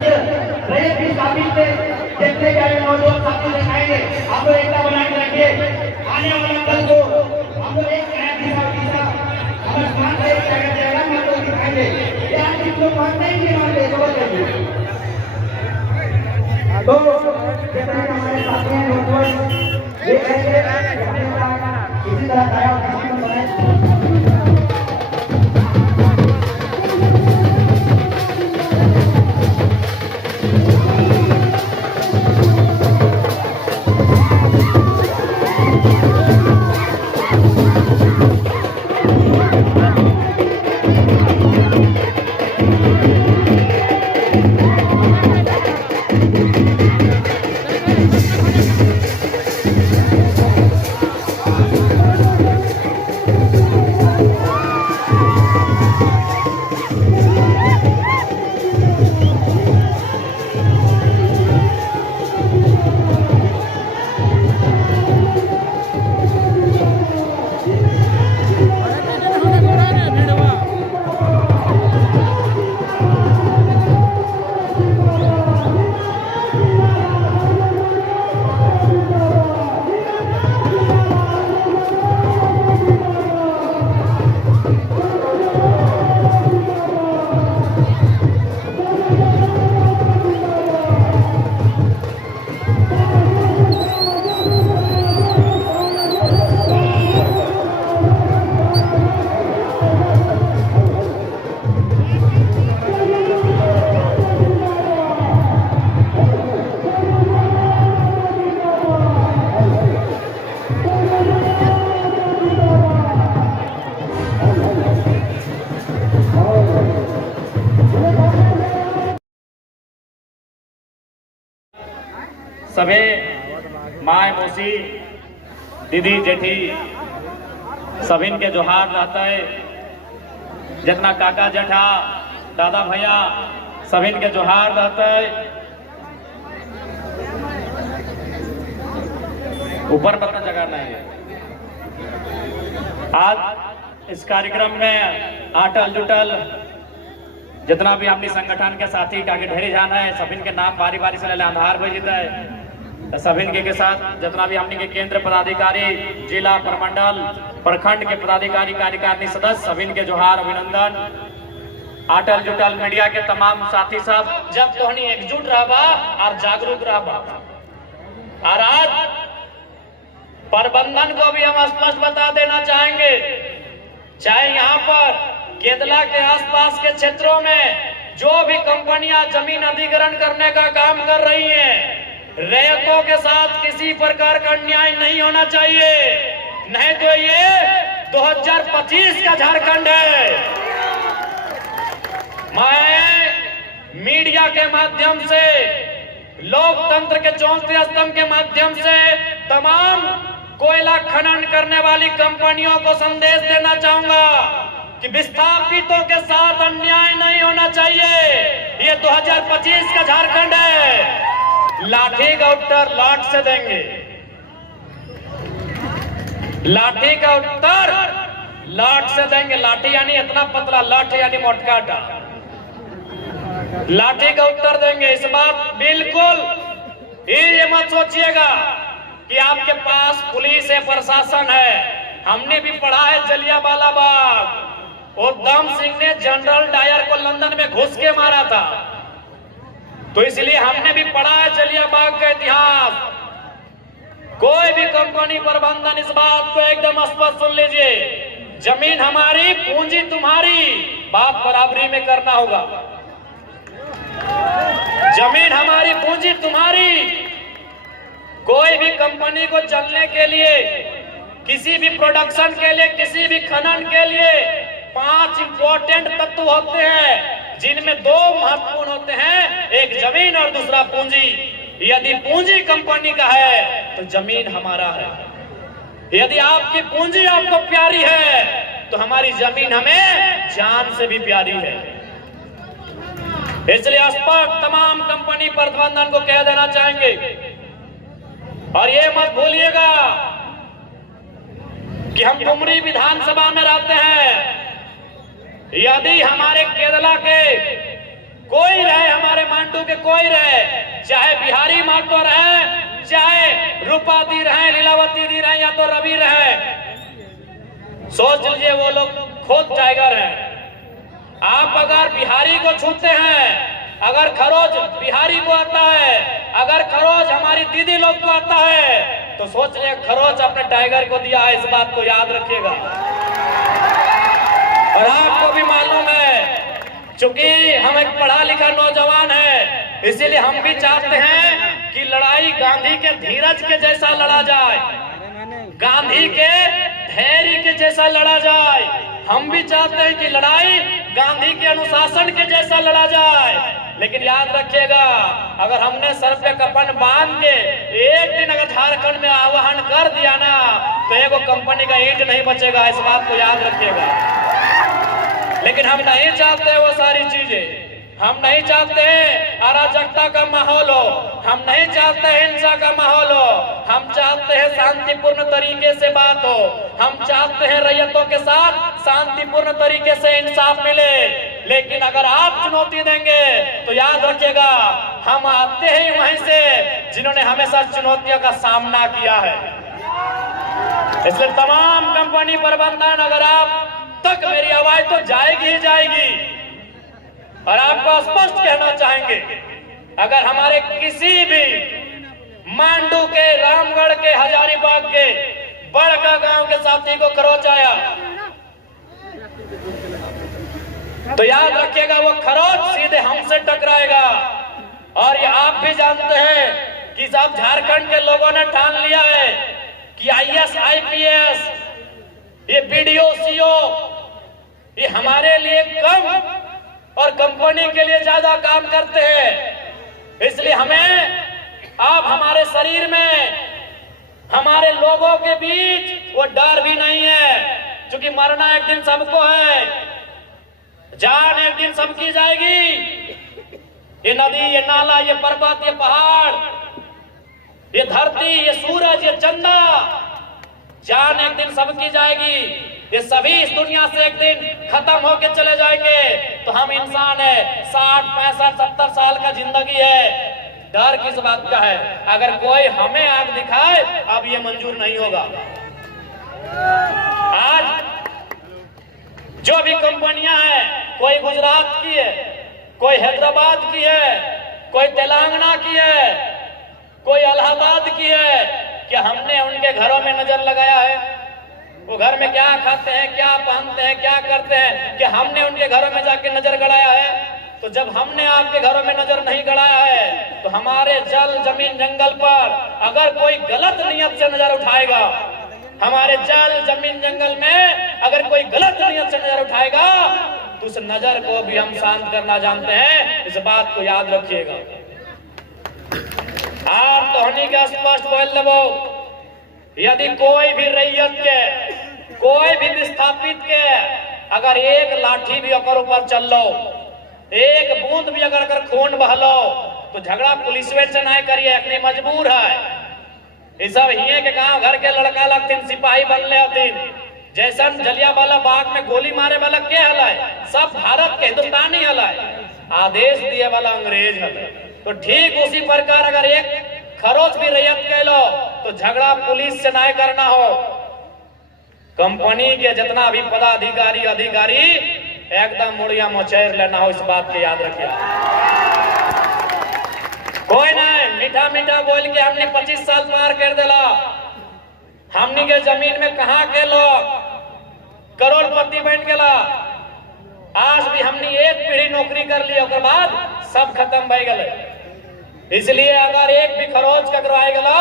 रैयत की साथी से जितने प्यारे नौजवान साथी दिखाएंगे आप लोग एकता बना के रखिए। आने वाले कल को हम लोग एक हमारे समाज से एक जाएगा हम लोग दिखाएंगे। यार जिन लोग मानते हैं कि मानते हैं खबर करिए। तो जैसा हमारे साथी हैं नौजवान ये कहेंगे इसी तरह काया बनाए। सभी माए मौसी दीदी जेठी सभी के जोहार रहता है। जितना काका जेठा दादा भैया सभी के जोहार रहता है। ऊपर पता जगह नहीं है। आज इस कार्यक्रम में आटल जुटल जितना भी अपनी संगठन के साथी का ढेरी जाना है सभी के नाम बारी बारी से आधार भेजता है। तो सभी के साथ जितना भी अपनी के केंद्र पदाधिकारी जिला प्रमंडल प्रखंड के पदाधिकारी कार्यकारिणी सदस्य सभी के जोहार अभिनंदन। आटल जुटल मीडिया के तमाम साथी सब जब तोहनी एकजुट रहबा और जागरूक रहबा। और आज प्रबंधन को भी हम स्पष्ट बता देना चाहेंगे, चाहे यहाँ पर केदला के आसपास के क्षेत्रों में जो भी कंपनियां जमीन अधिग्रहण करने का काम कर रही हैं, रैयतों के साथ किसी प्रकार का अन्याय नहीं होना चाहिए। नहीं तो ये 2025 का झारखंड है। मैं मीडिया के माध्यम से लोकतंत्र के चौथे स्तंभ के माध्यम से तमाम कोयला खनन करने वाली कंपनियों को संदेश देना चाहूंगा कि विस्थापितों के साथ अन्याय नहीं होना चाहिए। ये 2025 का झारखंड है। लाठी का उत्तर लाठ से देंगे। लाठी का उत्तर लाठ से देंगे। लाठी यानी इतना पतला, लाठ यानी मोटकाटा। लाठी का उत्तर देंगे। इस बार बिल्कुल ये मत सोचिएगा कि आपके पास पुलिस है, प्रशासन है। हमने भी पढ़ा है जलियांवाला बाग। उधम सिंह ने जनरल डायर को लंदन में घुस के मारा था, तो इसलिए हमने भी पढ़ा है जलियांवाला बाग का इतिहास। कोई भी कंपनी प्रबंधन इस बात को एकदम स्पष्ट सुन लीजिए, जमीन हमारी पूंजी तुम्हारी, बात बराबरी में करना होगा। जमीन हमारी पूंजी तुम्हारी। कोई भी कंपनी को चलने के लिए, किसी भी प्रोडक्शन के लिए, किसी भी खनन के लिए 5 इंपॉर्टेंट तत्व होते हैं, जिनमें 2 महत्वपूर्ण होते हैं, एक जमीन और दूसरा पूंजी। यदि पूंजी कंपनी का है तो जमीन हमारा है। यदि आपकी पूंजी आपको प्यारी है तो हमारी जमीन हमें जान से भी प्यारी है। इसलिए स्पष्ट तमाम कंपनी प्रबंधन को कह देना चाहेंगे। और ये मत भूलिएगा कि हम डुमरी विधानसभा में रहते हैं। यदि हमारे केरला के कोई रहे, हमारे मांडू के कोई रहे, चाहे बिहारी महतो रहे, चाहे रूपा दी रहे, लीलावती दी रहे, या तो रवि रहे, सोच लीजिए वो लोग खुद टाइगर हैं। आप अगर बिहारी को छूते हैं, अगर खरोज बिहारी को आता है, अगर खरोज हमारी दीदी लोग को आता है, तो सोच रहे खरोज अपने टाइगर को दिया है, इस बात को याद रखिएगा। और आपको भी मालूम है, चूंकि हम एक पढ़ा लिखा नौजवान है, इसीलिए हम भी चाहते हैं कि लड़ाई गांधी के धीरज के जैसा लड़ा जाए, गांधी के धैर्य के जैसा लड़ा जाए। हम भी चाहते हैं कि लड़ाई गांधी के अनुशासन के जैसा लड़ा जाए। लेकिन याद रखिएगा, अगर हमने सर पे कफन बांध के एक दिन अगर झारखंड में आह्वान कर दिया ना, तो एगो कंपनी का ईंट नहीं बचेगा, इस बात को याद रखिएगा। लेकिन हम नहीं चाहते वो सारी चीजें, हम नहीं चाहते हैं अराजकता का माहौल हो, हम नहीं चाहते हिंसा का माहौल हो, हम चाहते हैं शांतिपूर्ण तरीके से बात हो, हम चाहते हैं रैयतों के साथ शांतिपूर्ण तरीके से इंसाफ मिले। लेकिन अगर आप चुनौती देंगे तो याद रखिएगा, हम आते हैं वहीं से जिन्होंने हमेशा चुनौतियों का सामना किया है। इसलिए तमाम कंपनी प्रबंधन, अगर आप तक मेरी आवाज तो जाएगी ही जाएगी। और आपको स्पष्ट कहना चाहेंगे, अगर हमारे किसी भी मांडू के, रामगढ़ के, हजारीबाग के, बड़का गांव के साथी को खरोच आया, तो याद रखिएगा वो खरोच सीधे हमसे टकराएगा। और ये आप भी जानते हैं कि सब झारखंड के लोगों ने ठान लिया है कि IAS, IPS, ये BDO, CO, ये हमारे लिए कम और कंपनी के लिए ज्यादा काम करते हैं। इसलिए हमें अब हमारे शरीर में, हमारे लोगों के बीच वो डर भी नहीं है, क्योंकि मरना एक दिन सबको है, जान एक दिन सबकी जाएगी। ये नदी, ये नाला, ये पर्वत, ये पहाड़, ये धरती, ये सूरज, ये चंदा, जान एक दिन सबकी जाएगी। ये सभी इस दुनिया से एक दिन खत्म होके चले जाएंगे। तो हम इंसान है, 60, 65, 70 साल का जिंदगी है, डर किस बात का है? अगर कोई हमें आग दिखाए, अब ये मंजूर नहीं होगा। आज जो भी कंपनियां हैं, कोई गुजरात की है, कोई हैदराबाद की है, कोई तेलंगाना की है, कोई इलाहाबाद की है, क्या हमने उनके घरों में नजर लगाया है? वो घर में क्या खाते हैं, क्या पहनते हैं, क्या करते हैं, कि हमने उनके घरों में जाके नजर गड़ाया है? तो जब हमने आपके घरों में नजर नहीं गड़ाया है, तो हमारे जल, जमीन, जंगल पर अगर कोई गलत नियत से नजर उठाएगा, हमारे जल, जमीन, जंगल में अगर कोई गलत नियत से नजर उठाएगा, तो उस नजर को भी हम शांत करना जानते हैं। इस बात को याद रखिएगा। आप तो हनी का स्पष्ट बोल देवो, यदि कोई भी रैयत के, कोई भी विस्थापित के अगर एक लाठी भी ओकर ऊपर चल लो, एक बूंद भी अगर खून बहलो, तो झगड़ा पुलिस से नहीं करिए, अपनी मजबूर है। ये सब हिये के गांव घर के लड़का लगथिन, सिपाही बनले हथिन, जैसन जलियांवाला बाग में गोली मारे वाला के हलाय, सब भारत के हिंदुस्तानी हलाय, आदेश दिए वाला अंग्रेज हलाय। तो ठीक उसी प्रकार अगर एक खरोच भी रैयत के लो, तो झगड़ा पुलिस से नहीं करना हो। कंपनी के जितना भी पदाधिकारी, अधिकारी एकदम मुड़िया मोचैर लेना हो, इस बात के याद रखिए। कोई नहीं मीठा मीठा बोल के हमने 25 साल पार कर दिला, हमनी के जमीन में कहा के लोग करोड़पति बन गया। आज भी हमने एक पीढ़ी नौकरी कर ली, उसके बाद सब खत्म भय गए। इसलिए अगर एक भी खरोच ककराए गला,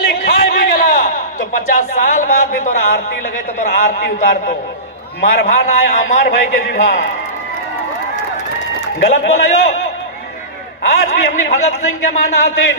लिखाई भी गला, तो 50 साल बाद भी तोरा आरती लगे तो तोरा आरती उतार दो। मरभा ना अमर भाई के जीभा, गलत बोला यो। आज भी हमने भगत सिंह के माना हथिन,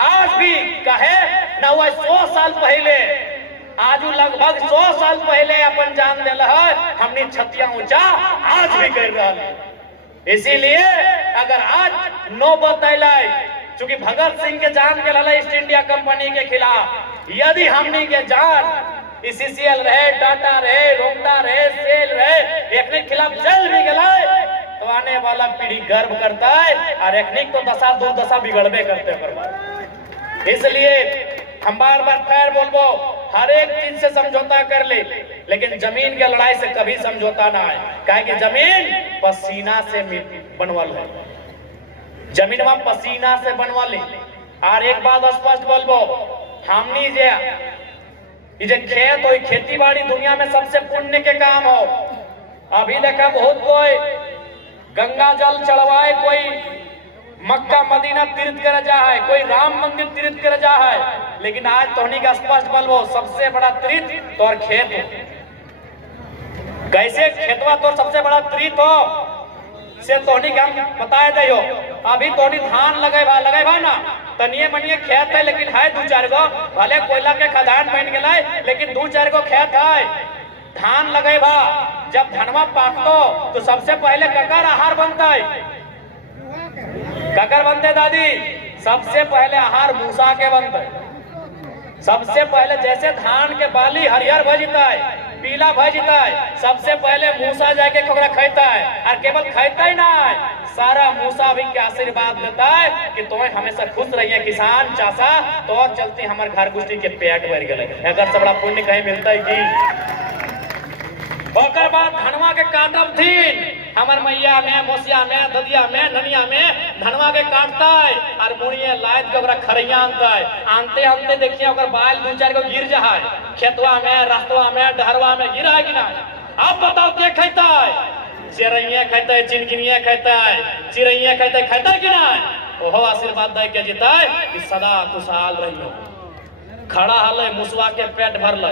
आज भी कहे न हुआ 100 साल पहले, आज लगभग 100 साल पहले अपन जान दिल है, हमने छतिया ऊंचा आज भी कर रहा है। इसीलिए अगर आज नौबत अलाय, चूंकि भगत सिंह के जान के लला ईस्ट इंडिया कंपनी के खिलाफ, यदि हमनी के जान CCL रहे, टाटा रहे, रोमटा रहे, सेल रहे, एक खिलाफ चल भी गए, तो आने वाला पीढ़ी गर्व करता है और एक तो दशा दुर्दशा बिगड़बे करते हैं। इसलिए हम बार बार खैर बोलबो, हर एक चीज से समझौता कर ले, लेकिन जमीन के लड़ाई से कभी समझौता ना है। काहे कि जमीन पसीना से बनवल है, जमीन में पसीना से बनवा ले। और एक बात स्पष्ट बोलबो, हमनी जे खेत हो, खेती बाड़ी दुनिया में सबसे पुण्य के काम हो। अभी देखा बहुत कोई गंगा जल चढ़वाए, कोई मक्का मदीना तीर्थ कर जा है, कोई राम मंदिर तीर्थ कर जा है, लेकिन आज तोहनी का स्पष्ट बोलबो सबसे बड़ा तीर्थ तोर खेत हो। कैसे खेतवा तोर सबसे बड़ा तीर्थ हो से तोहनी का हम बताए दे हो। अभी तोहनी धान लगे भा ना, तनिए मनिए खेत है, लेकिन है 2-4 गो, भले कोयला के खदान बन गए, लेकिन 2-4 गो खेत है। धान लगे भा, जब धनवा पाकतो तो सबसे पहले ककर आहार बनता है, ककर बनते दादी, सबसे पहले आहार मूसा के बनते। सबसे पहले जैसे धान के बाली हरियर भजता है, पीला भजता है, सबसे पहले मूसा जाके खोकरा खाता है। और केवल खाता ही ना है, सारा मूसा भी के आशीर्वाद देता है कि तुम्हें हमेशा खुश रहिए किसान चाचा, तो और चलती हमारे घर गुष्टी के पेट भर गए। अगर से बड़ा पुण्य कहीं मिलता है कि ओकर बाद धनवा के काटम थी हमार मैया में, मोसिया में, ददिया में, ननिया में धनवा के काटता है और मुड़िए लाद के ओकरा खरैया आनता है। आनते आनते देखिए ओकर बाल 2-4 गो गिर जा है खेतवा में, रास्तवा में, डहरवा में गिरा है कि ना। अब बताओ के खाता है? चिड़ैया खाता है, चिनगिनिया खाता है, चिड़ैया खाता है कि ना। ओहो आशीर्वाद दे के जीता है कि सदा खुशहाल रहियो। खड़ा हल मुसवा के पेट भरल,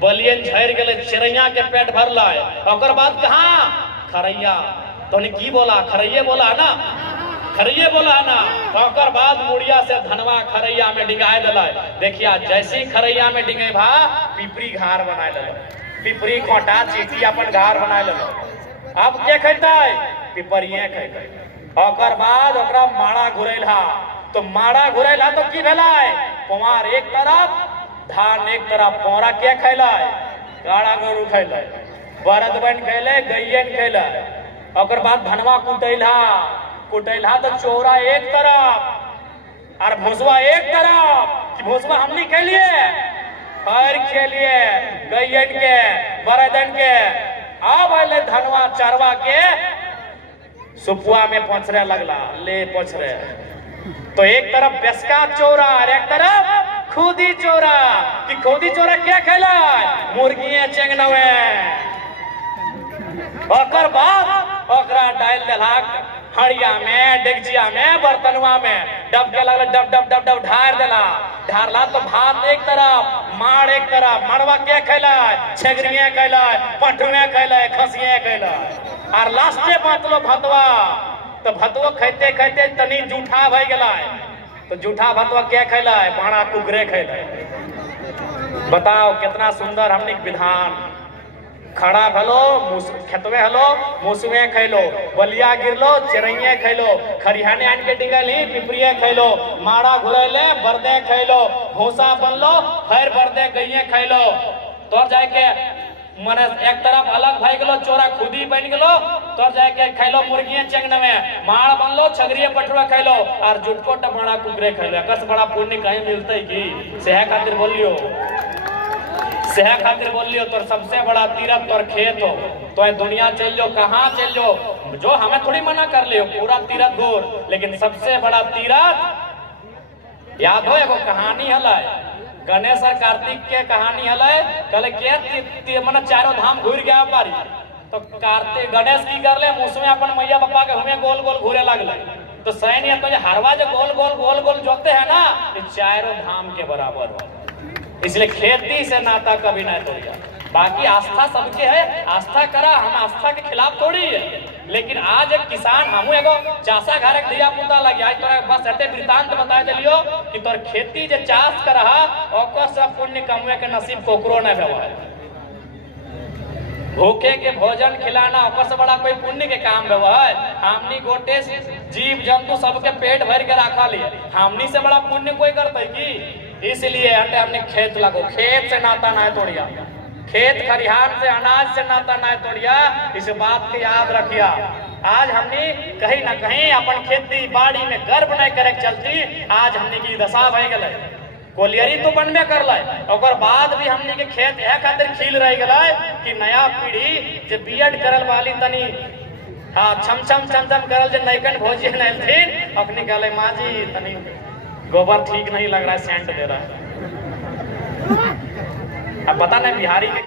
बलियन झड़ गए, चिड़ैया के पेट भरल। और बाद कहाँ खरैया, तो की बोला खरैये बोला है ना, खरैये बोला है ना। और बाद मुड़िया से धनवा खरैया में डिंगाए दिला। देखिया जैसी खरैया में डिंगे भा पिपरी घार बनाए दिला, पिपरी खोटा चीटी अपन घार बनाए दिला। अब के खाता है? पिपरिये खाता। और बाद ओकरा माड़ा घुरेला, तो माड़ा घुरेला तो की भेला है? पवार एक तरफ, धान एक तरफ। पौरा के खैला है? गाड़ा गोरू खैला, बरद बन खैले, गैयन खैला। और बाद धनवा कुटैला तो चोरा एक तरफ और भूसवा एक तरफ। भूसवा हमनी खेलिए, पैर खेलिए गैयन के, बरदन के। अब अले धनवा चरवा के सुपुआ में पहुंचने लगला, ले पहुंच रहे। तो एक तरफ बेसका चोरा और एक तरफ खुदी चोरा। कि खुदी चोरा क्या खेला? मुर्गियां चेंगनवे। और बाद ओकरा डाल देलक हड़िया में, डेगचिया में, बर्तनवा में, डब के लगल, डब डब डब डब ढार देला। ढारला तो भात एक तरफ, माड़ एक तरफ। माड़वा के खैला? छेगरिया खैला, पटुआ खैला, खसिया खैला। और लास्टे बातलो भतवा। तो भतवा खाते खाते तनी जूठा भई गेला। तो जूठा भतवा क्या खैला? भाड़ा कुकरे खैला। बताओ कितना सुंदर हमने विधान। खड़ा भलो खेतवे हलो, मूसवे खैलो, बलिया गिरलो, चिड़ैया खैलो, खरिहाने आन के डिंगली, पिपरिया खैलो, माड़ा घुरैले, बरदे खैलो, भूसा बनलो, फिर बरदे गैये खैलो। तो जाके मने एक तरफ अलग भाई गलो, चोरा खुदी बन गलो। तो जाके खैलो मुर्गियां चंगनवे, माड़ बनलो, छगरिया पटुआ खैलो और जुटको टमाड़ा कुकरे खैलो। एकस बड़ा पुण्य कहीं मिलते की? सेह खातिर बोलियो, सेह खातिर बोलियो। तो सबसे बड़ा तीरथ तोर खेत हो। तो दुनिया चल जो, कहाँ चल जो, जो हमें थोड़ी मना कर लियो, पूरा तीरथ घोर। लेकिन सबसे बड़ा तीरथ याद हो, एगो कहानी हला गणेश और कार्तिक के कहानी हले। कल के मन चारों धाम घूर गया पारी। तो कार्तिक गणेश की कर ले, मुसमें अपन मैया बापा के हमें गोल गोल घूरे लगले। तो सैन्य तो हरवा जो गोल गोल गोल गोल जोते है ना, ये चारों धाम के बराबर हो। इसलिए खेती से नाता कभी नहीं तोड़िया। बाकी आस्था सबके है, आस्था करा, हम आस्था के खिलाफ थोड़ी है। लेकिन आज एक किसान, हमू एगो चासा घर एक दिया पुता लग गया। तोरा बस एते वृतांत बता दिलियो कि तोर खेती जे चाष करहा ओकर सब पुण्य कमवे के नसीब कोकरो न भेवा। भूखे के भोजन खिलाना ओकर से बड़ा कोई पुण्य के काम भेवा है? हमनी गोटे जीव जंतु सबके पेट भर के रखा लिए, हमनी से बड़ा पुण्य कोई करते की? इसलिए हटे हमने खेत लगो, खेत से नाता ना तोड़िया, खेत खरिहान से अनाज से नाता ना तोड़िया। इस बात को याद रखिया। आज हमने कहीं ना कहीं अपन खेती बाड़ी में गर्व नहीं करे चलती, आज हमने की दशा भय गए। कोलियरी तो बनबे कर ओकर बाद भी हमने के खेत यह खातिर खिल रह गए कि नया पीढ़ी जो बीएड करल वाली तनी हाँ छम करल जो नैकन भोजी नहीं अपनी कहले माँ जी तनी गोबर ठीक नहीं लग रहा है, सेंट दे रहा है। अब पता नहीं बिहारी